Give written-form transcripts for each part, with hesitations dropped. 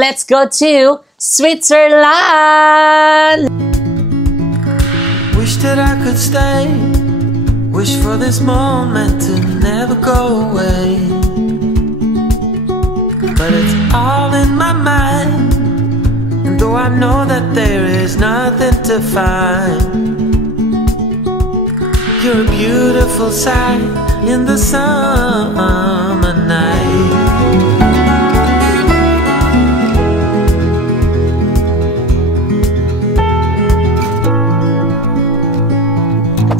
let's go to Switzerland! Wish that I could stay. Wish for this moment to never go away. But it's all in my mind, and though I know that there is nothing to find, you're a beautiful sight in the summer night.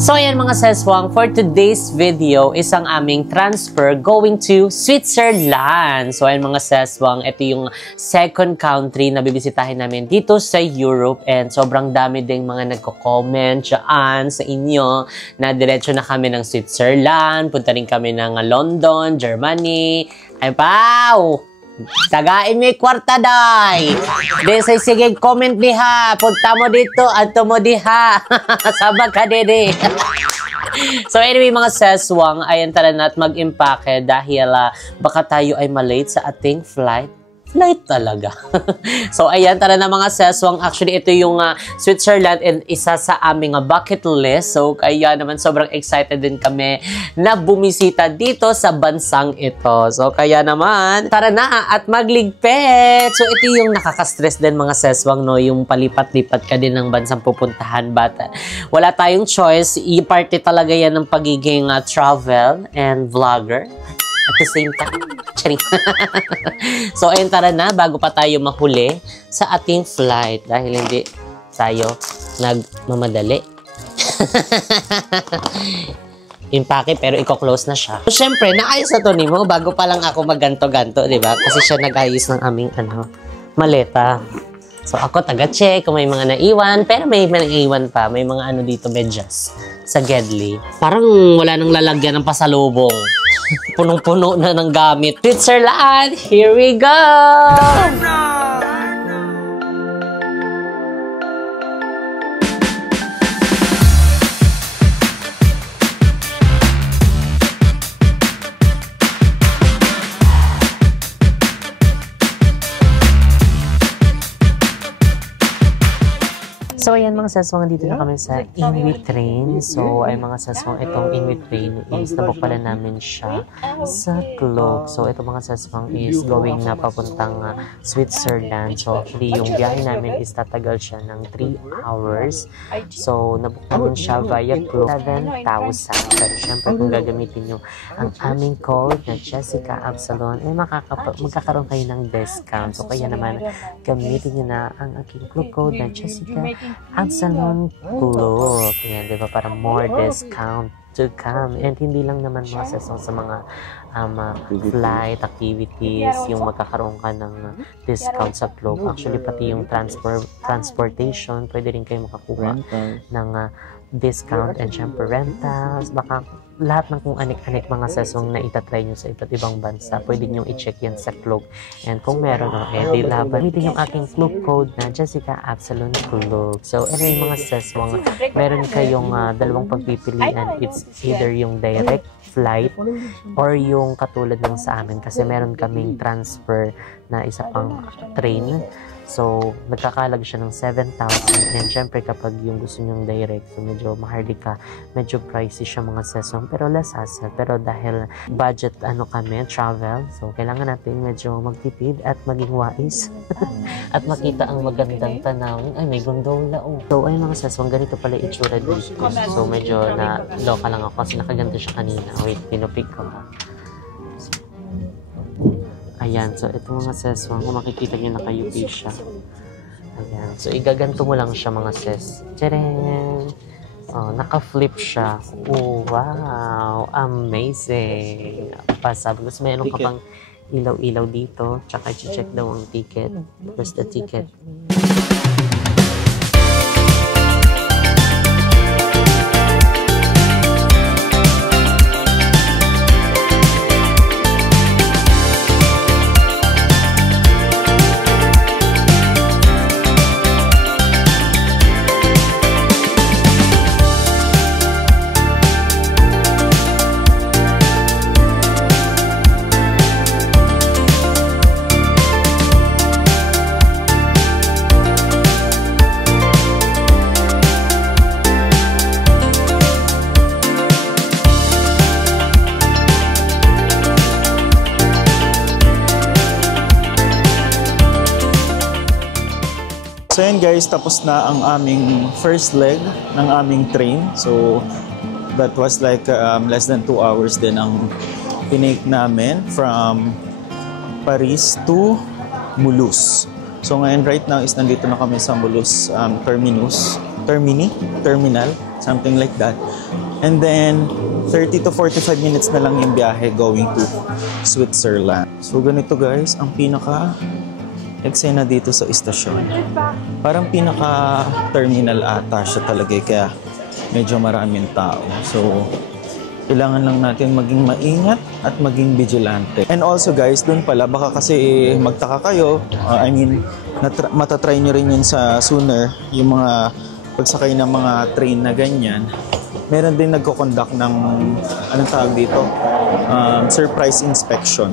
So ayan mga seswang, for today's video is ang aming transfer going to Switzerland. So ayan mga seswang, ito yung second country na bibisitahin namin dito sa Europe, and sobrang dami ding mga nagko-comment dyan sa inyo na diretso na kami ng Switzerland, punta rin kami ng London, Germany. Ay pao! Tagain may kwarta day. Di say sige comment diha. Punta mo dito, ato mo diha. Sabag ka dede. So anyway mga seswang, ayan tara na at mag-impake dahil baka tayo ay malate sa ating flight. Flight talaga. So ayan, tara na mga seswang. Actually, ito yung Switzerland and isa sa aming bucket list. So kaya naman sobrang excited din kami na bumisita dito sa bansang ito. So kaya naman, tara na at magligpit. So ito yung nakaka-stress din mga seswang, no? Yung palipat-lipat ka din ng bansang pupuntahan. But wala tayong choice. I-party talaga yan ng pagiging travel and vlogger at the same time. So ayun, tara na bago pa tayo mahuli sa ating flight dahil hindi tayo nagmamadali. Impake pero i-close na siya. So syempre, naayos na to ni mo bago pa lang ako magganto-ganto, di ba? Kasi siya nag-ayos ng aming maleta. So ako taga-check kung may mga naiwan, pero may naiwan pa. May mga dito medyas sa Gedli. Parang wala nang lalagyan ng pasalubong. Punong-puno na ng gamit. Switzerland, here we go! So, ayan mga seswang, dito na kami sa Inuit train. So, ay mga seswang, itong Inuit train is nabok pala namin siya sa Globe. So, itong mga seswang is going na papuntang Switzerland. So, actually, yung biyahe namin is tatagal siya ng 3 hours. So, nabok namin siya via Globe 7,000. Pero, syempre, kung gagamitin nyo ang aming code na Jessica Absalon, ay magkakaroon kayo ng discount. So, kaya naman, gamitin nyo na ang aking club code na Jessica Absalon Club. Ayan, diba? Para more discount to come. And hindi lang naman mga sesong sa mga flight activities yung magkakaroon ka ng discount sa club. Actually, pati yung transportation, pwede rin kayo makakuha ng discount, and syempre rentals, baka lahat ng kung anik-anik mga sesong na itatry nyo sa iba't ibang bansa, pwede nyo i-check yan sa Club. And kung meron di laban, gamitin yung aking Club code na Jessica Absalon Club. So anyway mga sesong, meron kayong dalawang pagpipilian. It's either yung direct flight or yung katulad ng sa amin, kasi meron kaming transfer na isa pang train. So, nagkakalag siya ng 7,000. And syempre, kapag yung gusto nyong direct, so medyo mahardy ka, medyo pricey siya mga sesong, pero less hassle. Pero dahil budget kami, travel, so kailangan natin medyo magtipid at maging wais. At makita ang magandang tanawin. Ay, may gondola. Oh. So, ay mga sesong, ganito pala itsura dito. So, medyo na-loka lang ako kasi nakaganto siya kanina. Wait, pinupig ko ha. Ayan, so ito mga seswang, kung makikita nyo naka-UV siya. Ayan, so igaganto mo lang siya mga ses. Tcharam! Oh, naka-flip siya. Oh, wow! Amazing! Sabi ko, mayroon ka pang ilaw-ilaw dito. Tsaka i-check daw ang ticket. Where's the ticket? So yun guys, tapos na ang aming first leg ng aming train. So that was like less than 2 hours din ang tinake namin from Paris to Mulhouse. So ngayon right now is nandito na kami sa Mulhouse terminal, something like that. And then 30 to 45 minutes na lang yung biyahe going to Switzerland. So ganito guys, ang pinaka eksena dito sa istasyon. Parang pinaka-terminal ata siya talaga kaya medyo maraming tao. So kailangan lang natin maging maingat at maging vigilante. And also guys, dun pala, baka kasi magtaka kayo, matatry nyo rin yun sa sooner, yung mga pagsakay ng mga train na ganyan. Meron din nagko-conduct ng, anong tawag dito, surprise inspection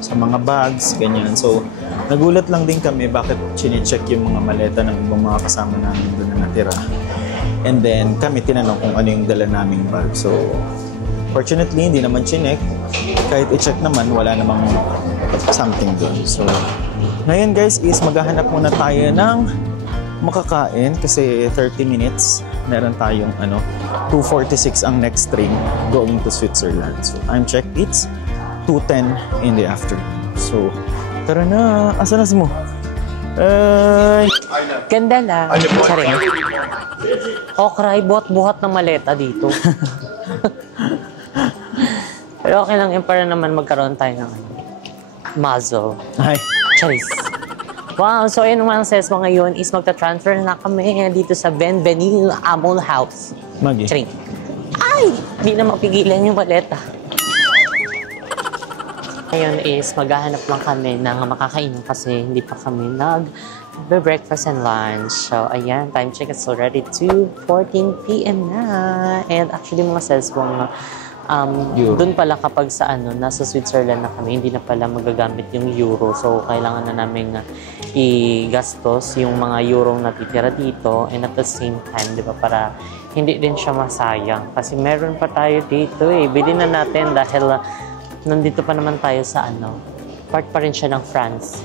sa mga bags, ganyan. So, nagulat lang din kami bakit chine-check yung mga maleta ng ibang mga kasama namin doon na natira. And then, kami tinanong kung ano yung dala naming bag. So, fortunately, hindi naman chinek. Kahit i-check naman, wala namang something doon. So, ngayon guys is maghahanap muna tayo ng makakain kasi 30 minutes. Meron tayong 2:46 ang next train going to Switzerland. So, time check, it's 2:10 in the afternoon. So, tara na. Asa na si mo? Ganda lang. Sorry. Okray, buhat-buhat ng maleta dito. Pero okay lang yun para naman magkaroon tayo ng muzzle. Ay. Charis. Wow, so yun mga says mo ngayon is magta-transfer na kami dito sa Benvenue Amol House. Magi. Charing. Ay! Hindi na mapigilan yung maleta. Ngayon is maghahanap lang kami ng makakain kasi hindi pa kami breakfast and lunch. So, ayan, time check is already 2:14 p.m. na. And actually, mga says mo doon pala kapag sa nasa Switzerland na kami, hindi na pala magagamit yung euro. So, kailangan na namin i-gastos yung mga euro na titira dito. And at the same time, di ba, para hindi din siya masayang. Kasi meron pa tayo dito Bilhin na natin dahil nandito pa naman tayo sa part pa rin siya ng France.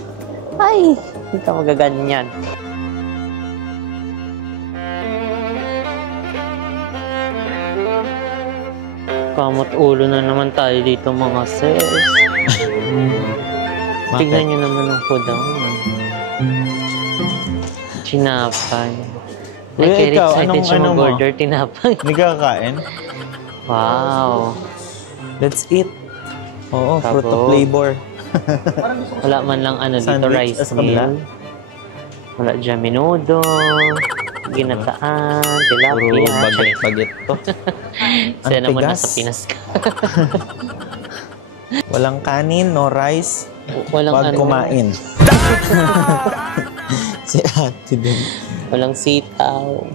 Ay, hindi ka magaganyan. Kamot ulo na naman tayo dito mga sis. Tignan nyo naman ang food Tinapay. Like, very excited siya mag-order tinapay. Hindi ka kakain? Wow. Let's eat. Oo, fruit of labor. Wala man lang dito, rice meal. Wala dyan menudo, ginataan, tilapia. Puro baget-baget to. Sana naman nasa Pinas ka. Walang kanin, no rice. Walang Pag kumain. Si ate din. Walang sitaw.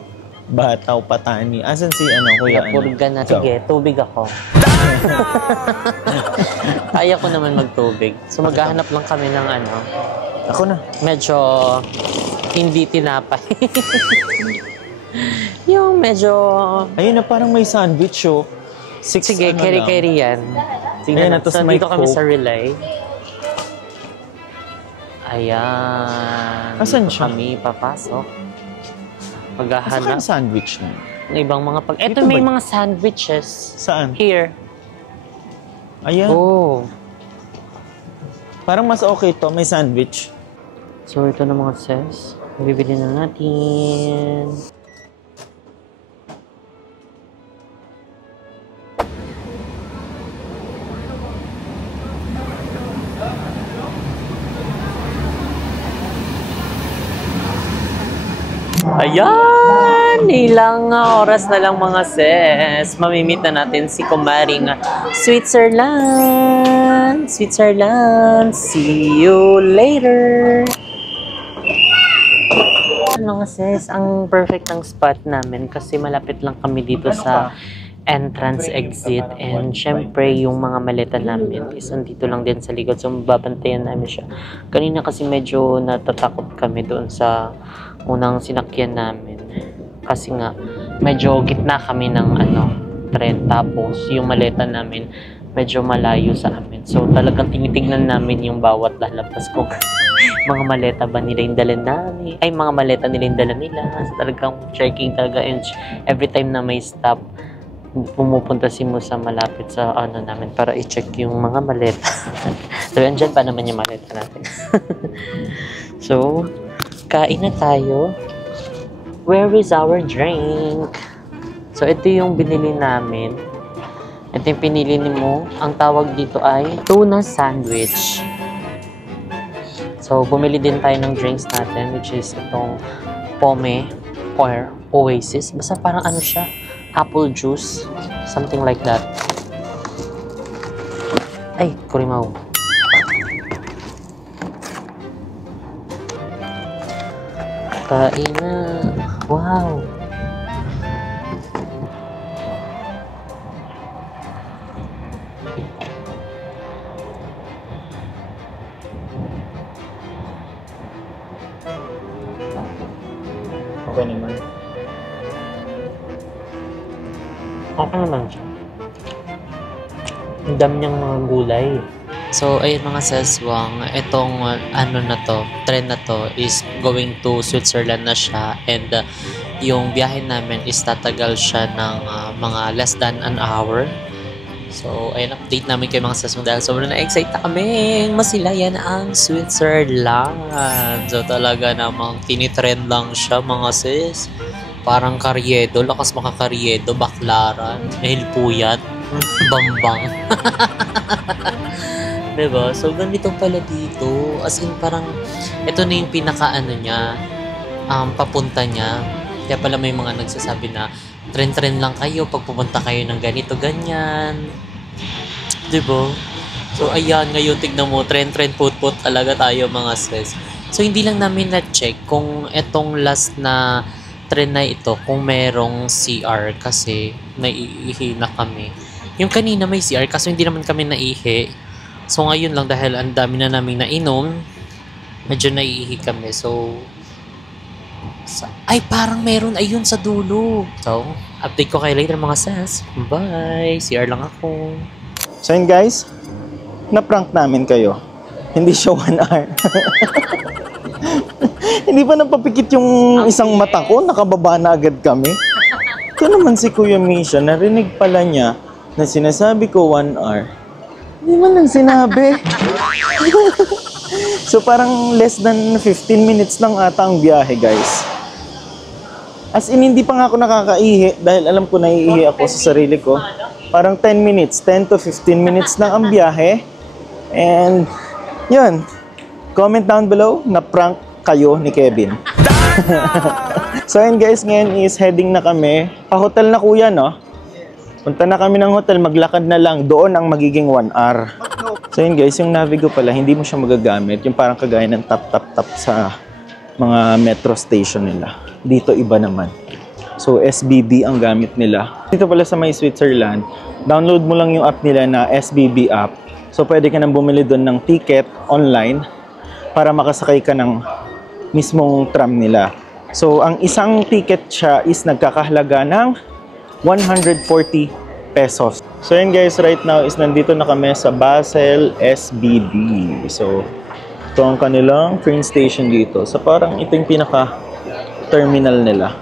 Bataw, patani. Asan si kuya? Napurga na. Sige, tubig ako. Kaya ko naman magtubig. So maghahanap lang kami ng Ako na. Medyo hindi tinapay. Yung medyo... Ayun na, parang may sandwich Sige, keri-keri yan. Tignan natin. So, dito kami sa relay. Ayan. Asan siya? Kami papasok. Saan Maghahanap. sandwich na? Ng ibang mga Ito may mga sandwiches. Saan? Here. Ayan. Oh. Parang mas okay to, may sandwich. So, ito na mga sis. Bibili na natin. Ayan! Ilang oras na lang mga sis. Mamimit na natin si Kumaring Switzerland. Switzerland. See you later! Mga sis, ang perfect ng spot namin kasi malapit lang kami dito sa entrance exit and syempre yung mga maleta namin is andito lang din sa likod, so babantayan namin siya. Kanina kasi medyo natatakot kami doon sa unang sinakyan namin kasi nga medyo gitna kami ng tren, tapos yung maleta namin medyo malayo sa amin, so talagang tinitignan namin yung bawat lalabas kung mga maleta ba nila yung dala namin, ay mga maleta nila yung dala nila. So talagang checking talaga, and every time na may stop, pumupunta si Musa malapit sa ano namin para i-check yung mga maleta. So andyan pa naman yung maleta natin. So kain na tayo. Where is our drink? So ito yung binili namin. Ito yung pinili ni mo. Ang tawag dito ay tuna sandwich. So, bumili din tayo ng drinks natin, which is itong Pome or Oasis. Basta parang ano siya, apple juice. Something like that. Ay, kurimaw. Kain na. Wow. Okay naman. Okay naman siya. Ang dami niyang mga gulay. So, ayun mga seswang, itong ano na to, trend na to is going to Switzerland na siya, and yung biyahe namin is tatagal siya ng mga less than an hour. So, ayun, update namin kayo mga seswang dahil sobrang na-excite na kami. Masilayan ang Switzerland. So, talaga namang tinitrend lang siya mga sis. Parang karyedo, lakas makakaryedo, baklaran, hilpuyat, bambang. Diba? So, ganito pala dito. As in, parang, ito na yung pinaka-ano niya, papunta niya. Kaya pala may mga nagsasabi na, trend-trend lang kayo pag pupunta kayo ng ganito, ganyan. Diba? So, ayan, ngayon, tignan mo, trend-trend, put-put talaga tayo, mga sis. So, hindi lang namin na-check kung etong last na trend na ito, kung merong CR, kasi naiihi na kami. Yung kanina may CR, kasi hindi naman kami naihi. So, ngayon lang, dahil ang dami na namin nainom, medyo naiihi kami. So, ay, parang meron ayun sa dulo. So, update ko kayo later mga sis. Bye! CR lang ako. So yun guys, na-prank namin kayo. Hindi siya 1 hour. Hindi pa napapikit yung isang mata ko, nakababa na agad kami. Ito naman si Kuya Misha, narinig pala niya na sinasabi ko 1 hour. Hindi man lang sinabi. So parang less than 15 minutes lang ata ang biyahe guys. As in, hindi pa nga ako nakakaihi dahil alam ko naiihi ako sa sarili ko. Parang 10 minutes, 10 to 15 minutes lang ang biyahe. And yun, comment down below na prank kayo ni Kevin. So yun guys, ngayon is heading na kami. Pa-hotel na kuya, no? Punta na kami ng hotel, maglakad na lang. Doon ang magiging 1 hour. So yun guys, yung Navigo pala, hindi mo siya magagamit. Yung parang kagaya ng tap-tap-tap sa mga metro station nila. Dito iba naman. So SBB ang gamit nila. Dito pala sa may Switzerland, download mo lang yung app nila na SBB app. So pwede ka nang bumili doon ng ticket online para makasakay ka ng mismong tram nila. So ang isang ticket siya is nagkakahalaga ng 140 pesos. So yun guys, right now is nandito na kami sa Basel SBB. So ito ang kanilang train station dito. So parang ito yung pinaka terminal nila.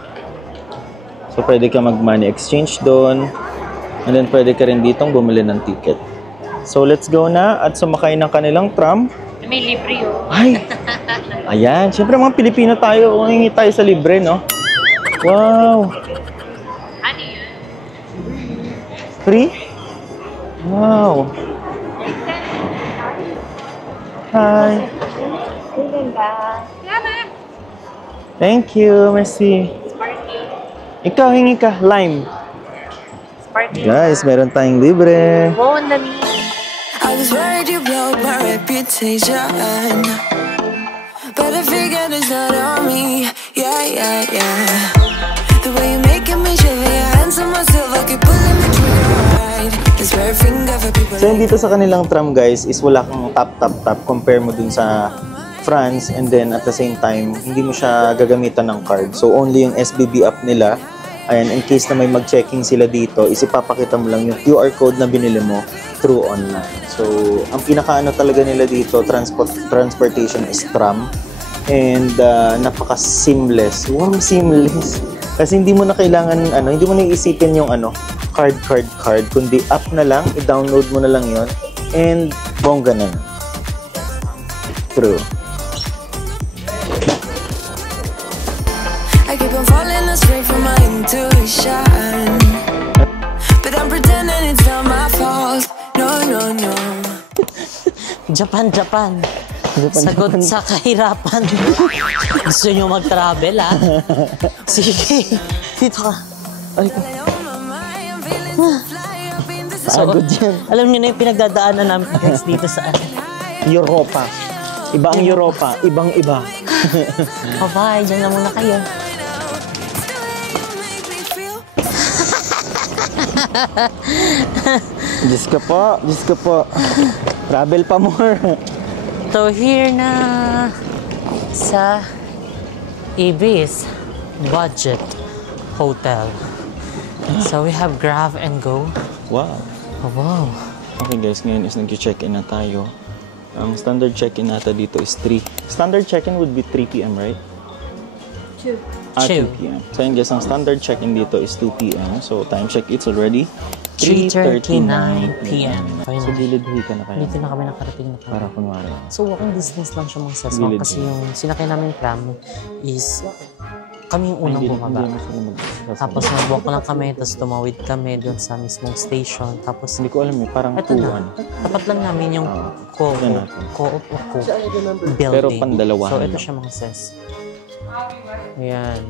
So pwede ka mag money exchange doon. And then pwede ka rin ditong bumili ng ticket. So let's go na at sumakay ng kanilang tram. May libre yun. Ay! Ayan, syempre mga Pilipino tayo, hingi tayo sa libre, no? Wow! Ano yun? Free? Wow! Hi! Thank you, merci. Ikaw, hingi ka, lime. Guys, meron tayong libre. Wow, ang dami. I was worried you blow my reputation, but I figured it's not on me. Yeah, yeah, yeah. The way you're making me shiver, your hands on myself, I keep pulling the trigger right. It's where finger for people. So dito sa kanilang tram guys is wala kang tap compare mo dun sa France, and then at the same time hindi mo siya gagamitan ng card. So only yung SBB app nila. Ayan, in case na may mag-checking sila dito, is ipapakita mo lang yung QR code na binili mo. through online. So, ang pinaka-ano talaga nila dito, transportation is tram. And napaka-seamless. Wow, seamless. Kasi hindi mo na kailangan, hindi mo na iisipin yung card, kundi app na lang, i-download mo na lang yon and bongga na. True. I keep on falling astray from my intuition, but I'm pretending it's not my fault. No. Japan. Sagot sa kahirapan. Gusto nyo mag-travel, ha? Sige. Dito ka. Ay, Pagod yan. alam niyo na yung pinagdadaanan namin guys dito sa Europa. Iba ang Europa. Ibang-iba. Bye, dyan na muna kayo. Diyos ka po. Travel pa more. So, here na sa Ibis Budget Hotel. So, we have grab and go. Wow. Oh, wow. Okay guys, ngayon is nag-check-in na tayo. Ang standard check-in nata dito is 3. Standard check-in would be 3 p.m., right? 2. 2 p.m. So yun guys, ang standard check-in dito is 2 p.m. So time check, it's already 3:39 p.m. So gilid-huy ka na kayo. Dito na kami nakarating na kami. Para kunwari. So, walking distance lang siya mga saswang Gilid kasi yung sinakay namin tram is kami yung unang bumaba. Tapos nag-walk lang kami, tapos tumawid kami doon sa mismong station. Tapos, hindi ko alam parang ito na, tapat lang namin yung co-op building. Pero pandalawahan So, ito lang. siya mga ses. Ayan.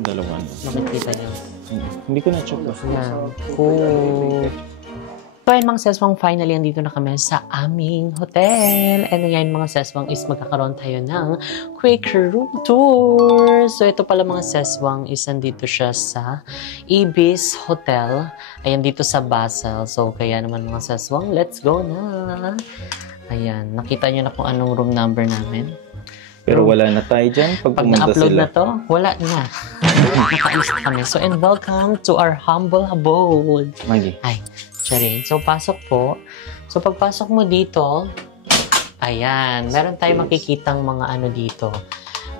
Dalawan. Makikita niyo. Hindi ko na-check. Ayan. Cool. So, ayun mga seswang, finally, andito na kami sa aming hotel. And ngayon mga seswang is magkakaroon tayo ng quick room tour. So, ito pala mga seswang is andito siya sa Ibis Hotel. Ayan, dito sa Basel. So, kaya naman mga seswang, let's go na. Ayan, nakita nyo na kung anong room number namin. Pero wala na tayo dyan pag pumunta na-upload sila. na to, wala na. Nakaalis na kami. So, and welcome to our humble abode. Maggie. Ay, Charin. So, pasok po. So, pagpasok mo dito, ayan, meron tayong makikitang mga ano dito.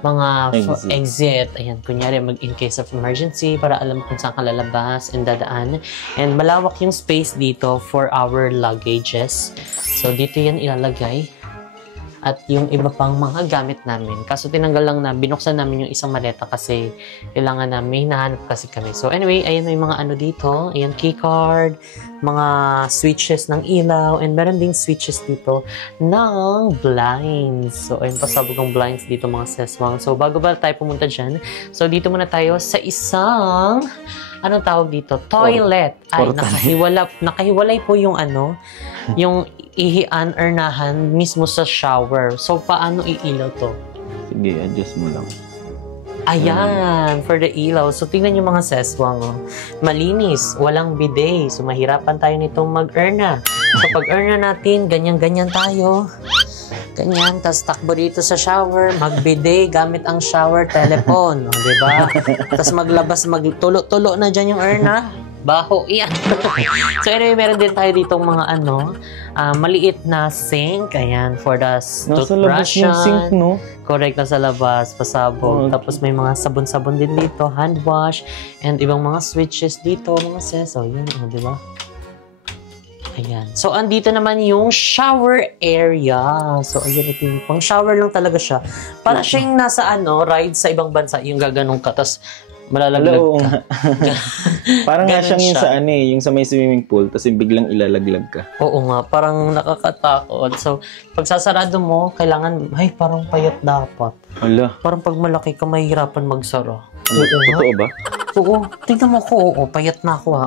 Mga exit. Ayan, kunyari, in case of emergency, para alam kung saan ka lalabas and dadaan. And malawak yung space dito for our luggages. So, dito yan ilalagay. At yung iba pang mga gamit namin. Kaso tinanggal lang na, binuksan namin yung isang maleta kasi kailangan namin, hinahanap kasi kami. So anyway, ayan may mga ano dito. Ayan, keycard, mga switches ng ilaw, and meron ding switches dito ng blinds. So ayun, pasabog ang blinds dito mga seswang. So bago ba tayo pumunta dyan, so dito muna tayo sa isang, anong tawag dito? Toilet. Ay, nakahiwalay po yung ano, yung ihian or nahan mismo sa shower. So, paano iilaw to? Sige, adjust mo lang. Ayan, for the ilaw. So, tingnan nyo mga seswang. Oh. Malinis, walang bidet. So, mahirapan tayo nitong mag-earna. So, pag-earna natin, ganyan-ganyan tayo. Ganyan, tapos takbo dito sa shower, mag-bidet gamit ang shower telephone. O, diba? Tapos maglabas, magtulo-tulo na dyan yung earna. Baho, iyan. So anyway, meron din tayo ditong mga ano, maliit na sink. Ayan, for the toothbrush. Nasa labas yung sink, no? Correct, nasa labas, pasabog. Tapos may mga sabon-sabon din dito, hand wash, and ibang mga switches dito, mga ses. So, yun, di ba? Ayan. So, andito naman yung shower area. So, ayan, ito yung pang shower lang talaga siya. Para siyang nasa ano, ride sa ibang bansa, yung gaganong ka, tapos malalaglag ka. Parang nga siyang yung sa ano yung sa may swimming pool, tapos biglang ilalaglag ka. Oo nga, parang nakakatakot. So, pag sasarado mo, kailangan, ay, parang payat dapat. Hala. Parang pag malaki ka, mahihirapan magsara. Totoo ba? Oo, tingnan mo ko, oo, payat na ako, ha.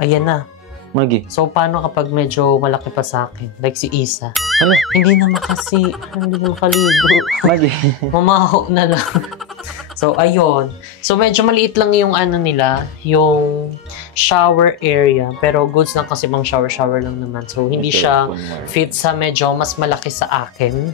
Ayan na. Magi. So, paano kapag medyo malaki pa sa akin? Like si Isa. Hala. Hindi na makaligo. Magi. Mamaho na lang. So, ayun. So, medyo maliit lang yung ano nila, yung shower area. Pero goods lang kasi bang shower lang naman. So, hindi siya fit sa medyo mas malaki sa akin.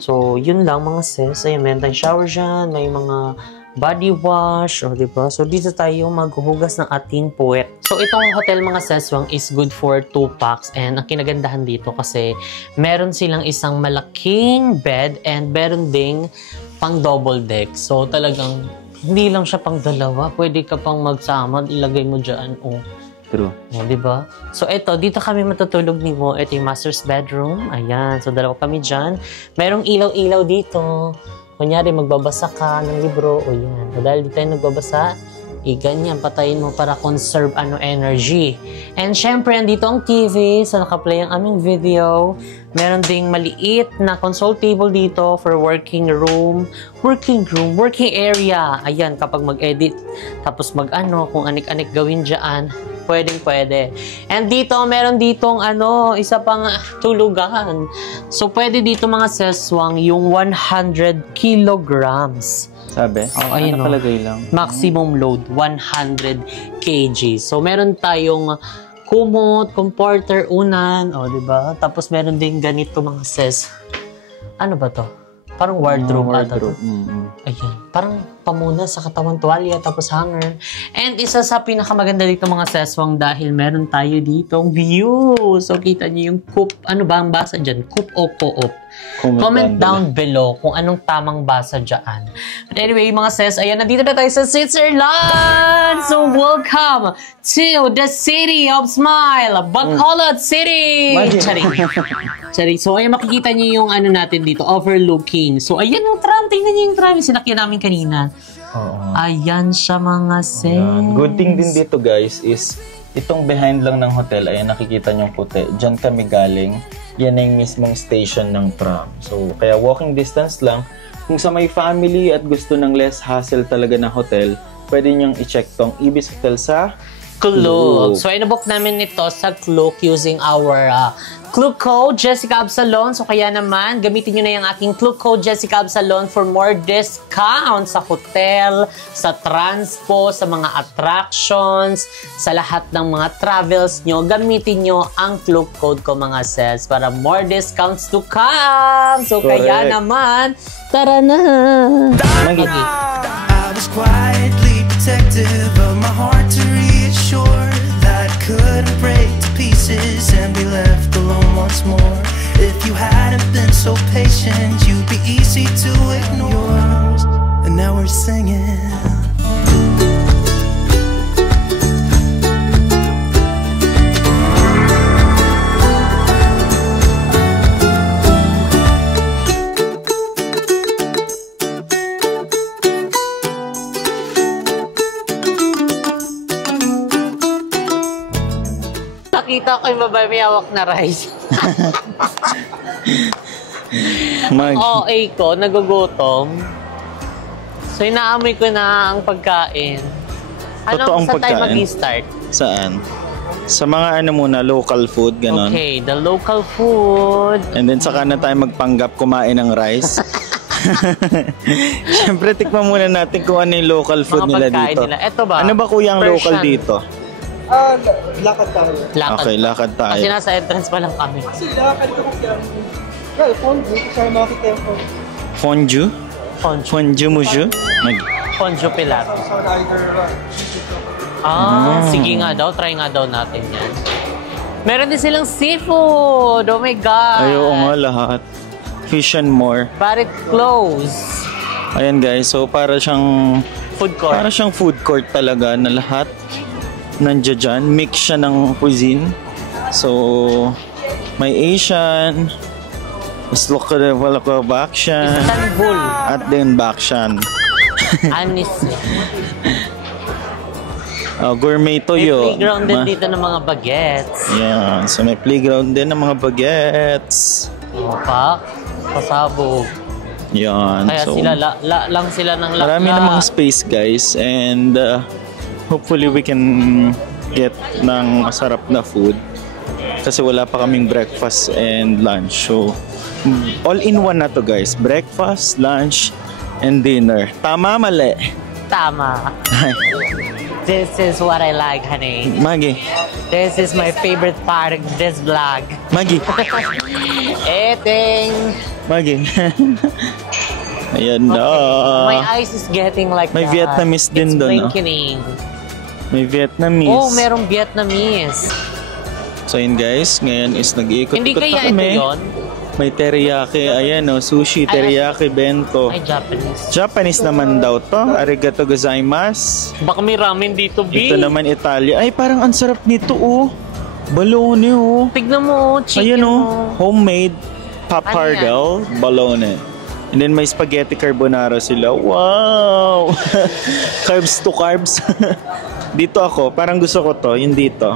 So, yun lang mga sis. Ayun, meron tayong shower dyan. May mga body wash, o diba? So, dito tayo maghuhugas ng ating puwet. So, itong hotel mga seswang is good for 2 packs. And ang kinagandahan dito kasi meron silang isang malaking bed and meron ding pang double deck. So, talagang hindi lang siya pang dalawa. Pwede ka pang magsama, ilagay mo dyan. Oh. True. O, diba? So, dito kami matutulog ni Mo. Ito yung master's bedroom. Ayan. So, dalawa kami dyan. Merong ilaw-ilaw dito. Kunyari, magbabasa ka ng libro. O, yan. O, dahil dito tayo nagbabasa, ganyan, patayin mo para conserve energy. And syempre, andito ang TV. So, nakaplay ang aming video. Meron ding maliit na console table dito for working area. Ayan, kapag mag-edit, tapos kung anik-anik gawin dyan, pwede. And dito, meron ditong isa pang tulugan. So, pwede dito mga seswang yung 100 kilograms. Sabi? Ayun, nakalagay lang. Maximum load, 100 kg. So, meron tayong kumot, comforter, unan, diba? Tapos, meron din ganito mga ses. Ano ba to? Parang wardrobe. Ayan. Parang pamuna sa katawan, tuwalya, tapos hanger. And isa sa pinakamaganda dito mga seswang dahil meron tayo ditong view. So, kita niyo yung coop. Ano ba ang basa dyan? Coop o co-op? Comment down below kung anong tamang basa dyan. But anyway, mga ses, ayan, nandito na tayo sa Switzerland! So, welcome to the City of Smile! Bacolod City! Sorry. So, ayan, makikita niyo yung natin dito, overlooking. So, ayan yung tram. Tingnan niyo yung tram. Sinakyan namin kanina. Ayan siya, mga ses. Ayan. Good thing din dito, guys, is itong behind lang ng hotel, ayan, nakikita niyo puti. Diyan kami galing. Yan na yung mismong station ng tram. So, kaya walking distance lang. Kung sa may family at gusto ng less hassle talaga na hotel, pwede niyong i-check tong Ibis Hotel sa Klook. So, inabook namin ito sa Klook using our Klook code, Jessica Absalon. So, kaya naman, gamitin nyo na yung aking Klook code, Jessica Absalon, for more discount sa hotel, sa transpo, sa mga attractions, sa lahat ng mga travels nyo. Gamitin nyo ang Klook code ko, mga ses, para more discounts to come. So, kaya naman, tara na! I was quietly protective of my heart to reassure that I couldn't break to pieces and be left alone once more. If you hadn't been so patient, you'd be easy to ignore. And now we're singing. Nakita ko yung babae may hawak na rice. OA ko, nagugutom. So, inaamoy ko na ang pagkain. Totoong saan tayo pagkain? mag-start? Saan? Sa mga muna, local food, ganon. Okay, the local food. And then saka na tayo magpanggap kumain ng rice. Siyempre, tikman muna natin kung ano yung local food Mga nila pagkain dito. nila. Ito ba? Ano ba kuyang local Persian. dito? Lakad tayo. Lakad. Okay, lakad tayo. Kasi nasa entrance pa lang kami. Kasi lakad ko kasi fondue, kasi makikita yung Fondue? Fondue muju? Ponjo Pilar. Sige nga daw. Try nga daw natin yan. Meron din silang seafood. Oh my God. Ay, oo nga lahat. Fish and more. But it closed. Ayan guys, so para siyang Food court. Para siyang food court talaga na lahat nandiyan dyan. Mix siya ng cuisine. So, may Asian, Slovakian, Bakshan, Istanbul. at then Bakshan. Anis. Gourmet May toyo. playground din dito ng mga bagets. Yan. So, may playground din ng mga bagets. Pasabog. Yan. Kaya so, sila, lang sila ng lakla. marami namang space guys and hopefully we can get ng masarap na food kasi wala pa kaming breakfast and lunch. So, all in one na to guys. Breakfast, lunch, and dinner. Tama, mali? Tama. This is what I like, honey. Maggie. This is my favorite part of this vlog. Maggie. Eating. Maggie. Ayan na. My eyes is getting like May that. Vietnamese din It's doon, no? blinking. May Vietnamese. Oh, merong Vietnamese. So yun guys, ngayon is nag-iikot-ikot Hindi pa kaya ito kami. yun? May teriyaki, ayan o, sushi, teriyaki, bento. Ay, Japanese. Japanese naman daw to. Arigato gozaimasu. Baka may ramen dito, B. Ito naman Italia. Ay, parang ang sarap nito oh. Balone oh. Tignan mo, chicken Ayan oh, mo. homemade pappardelle balone. And then may spaghetti carbonara sila. Wow! Carbs to carbs. Dito ako, parang gusto ko to, yung dito.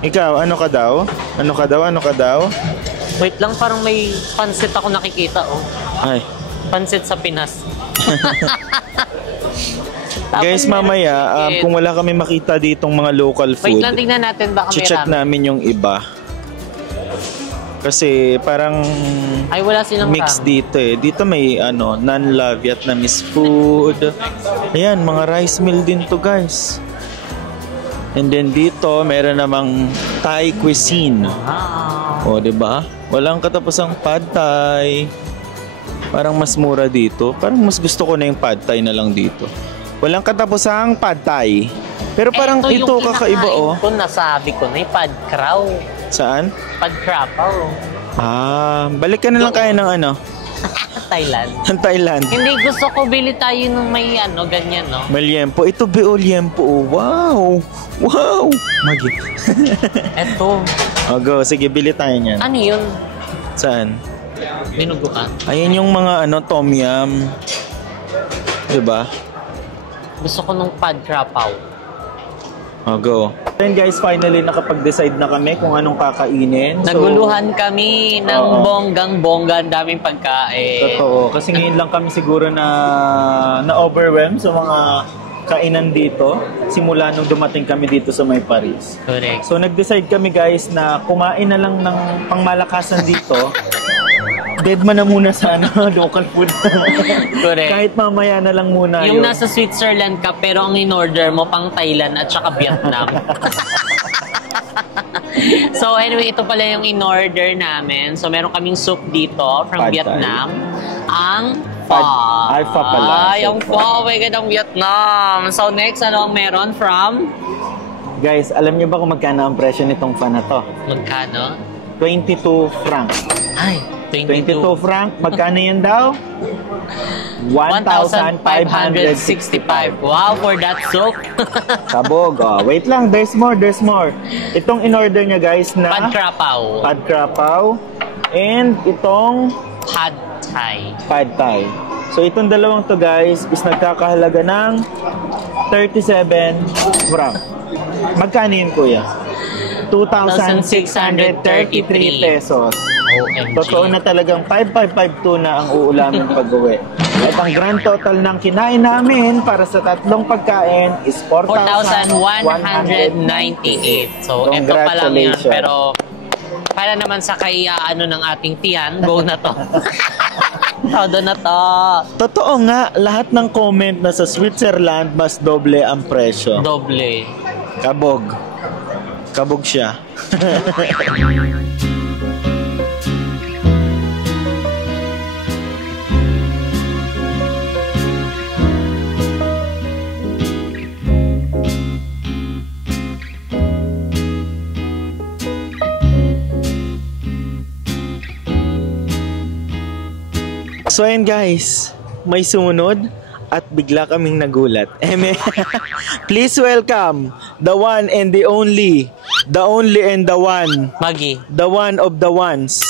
Ikaw, ano ka daw? Ano ka daw? Ano ka daw? Wait lang, parang may pansit ako nakikita, oh. Ay. Pansit sa Pinas. Guys, mamaya, kung wala kami makita ditong mga local Wait food, lang, tingnan natin baka may check ramen. namin yung iba. Kasi parang Ay, wala silang mix ramen. dito eh. Dito may non-la Vietnamese food. Ayan, mga rice meal din to guys. And then dito, meron namang Thai cuisine. O, diba? Walang katapusang pad Thai. Parang mas mura dito. Parang mas gusto ko na yung pad Thai na lang dito. Walang katapusang pad Thai. Pero parang ito kakaiba oh. Ito nasabi ko na yung pad kraw. Saan? Pad krapaw. Balik ka na lang kaya ng ano? Thailand. Ng Thailand. Hindi, gusto ko bili tayo ng may ganyan, no? May liempo. Ito Beol liempo. Oh. Wow! Wow! Magi. Eto. Go. Sige, bili tayo niyan. Ano yun? Saan? Dinuguan. Ayan yung mga tom yum. Diba? Gusto ko nung pad krapaw. Go. Then guys, finally nakapag-decide na kami kung anong kakainin. Naguluhan kami ng bonggang-bongga, ang daming pagkain. Totoo. Kasi ngayon lang kami siguro na-overwhelm sa mga kainan dito. Simula nung dumating kami dito sa May Paris. Correct. So nag-decide kami guys na kumain na lang ng pangmalakasan dito. Dead man na muna sa local food. Correct. Kahit mamaya na lang muna Yung yun. nasa Switzerland ka, pero ang in-order mo pang Thailand at saka Vietnam. So anyway, ito pala yung in-order namin. So meron kaming soup dito from Pad Thai. Vietnam. Ang Pad- pho. Ay, pho pala. Ay, ang pho. May ganang Vietnam. So next, ano ang meron from? Guys, alam niyo ba kung magkano ang presyo nitong fan na to? Magkano? 22 franc. Ay, 22 franc. Magkano yun daw? 1,565. Wow, for that soup. Sabog. Wait lang, there's more. Itong in-order niya guys na Pad krapaw. pad krapaw and itong Pad Thai. pad thai. So itong dalawang to guys is nagkakahalaga ng 37 franc. Magkano yun kuya? 2,633 pesos. OMG. Totoo na talagang 5,552 na ang uulamin pag-uwi. At ang grand total ng kinain namin para sa tatlong pagkain is 4,198. So, ito pa lang yun. Congratulations. Pero, para naman sa kaiyaano ng ating tiyan, go na to. Todo na to. Totoo nga, lahat ng comment na sa Switzerland mas doble ang presyo. Doble. Kabog. Kabog siya. So ayun guys, may sumunod at bigla kaming nagulat. Please welcome the one and the only and the one, Maggie. the one of the ones,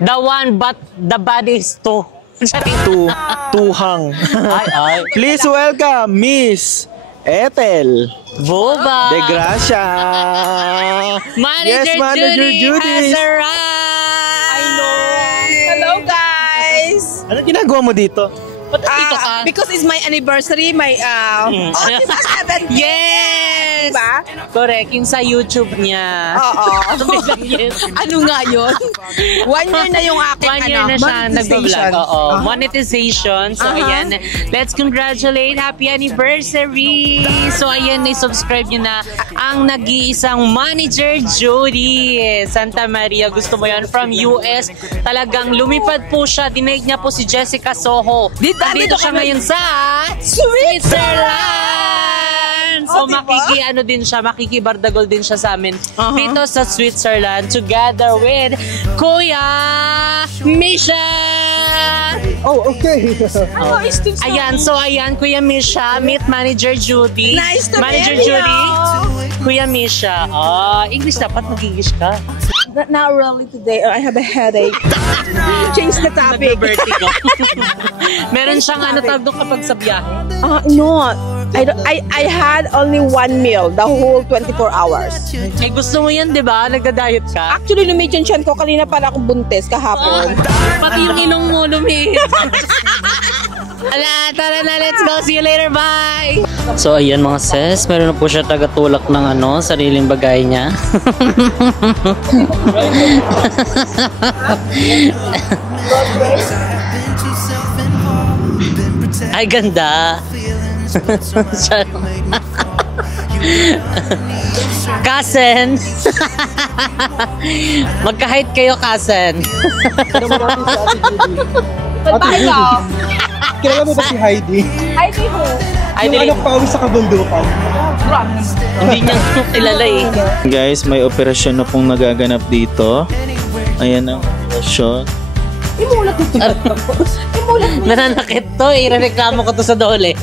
The one but the body is two. tuhang. Ay. Please welcome Miss Ethel Boba. De Gracia. Manager, Yes, Manager Judy. has arrived. I know. Hello guys! Ano ginagawa mo dito? Ba't dito ka? Because it's my anniversary, my 7th Yes! di ba? Correct, yung sa YouTube niya. Oo. Ano nga yun? 1 year na yung aking 1 year na siya nag-vlog. Oo, monetization. So, ayan. Let's congratulate. Happy anniversary! So, ayan, subscribe nyo na ang nag-iisang manager, Jody Santa Maria. Gusto mo yan? From US. Talagang lumipad po siya. Dinaig niya po si Jessica Soho. Dito siya ngayon sa Switzerland! So, diba? din siya, makikibardagol din siya sa amin dito sa Switzerland together with Kuya Misha! Oh, okay. Ayan, so ayan, Kuya Misha, meet Manager Judy. Nice to Manager meet you. Judy, Kuya Misha. English dapat, mag-English ka. Not really today. I have a headache. Change the topic. Nag-vertigo. Meron siyang tawag doon kapag sa biyahe. No. I had only 1 meal the whole 24 hours. Eh, gusto mo yan, di ba? Nagda-diet ka? Actually, lumit yung tiyan ko. Kanina pala akong buntis kahapon. Pati yung ilong mo lumit. Ala, tara na, let's go. See you later, bye! So, ayan mga sis, meron na po siya tagatulak ng sariling bagay niya. Ay, ganda. Kasen. Magka-height kayo, Kasen. Kilala mo ba si Heidi? Heidi who? Yung anak pawis sa kabundukan. Hindi niya kilala eh. Guys, may operasyon na pong nagaganap dito. Ayan ang operasyon. Nananakit to, irereklamo ko to sa dole.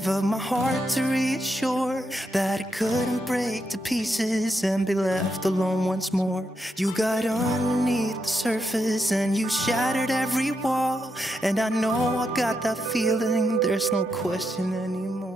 Of my heart to reassure that it couldn't break to pieces and be left alone once more. You got underneath the surface and you shattered every wall, and I know I got that feeling, there's no question anymore.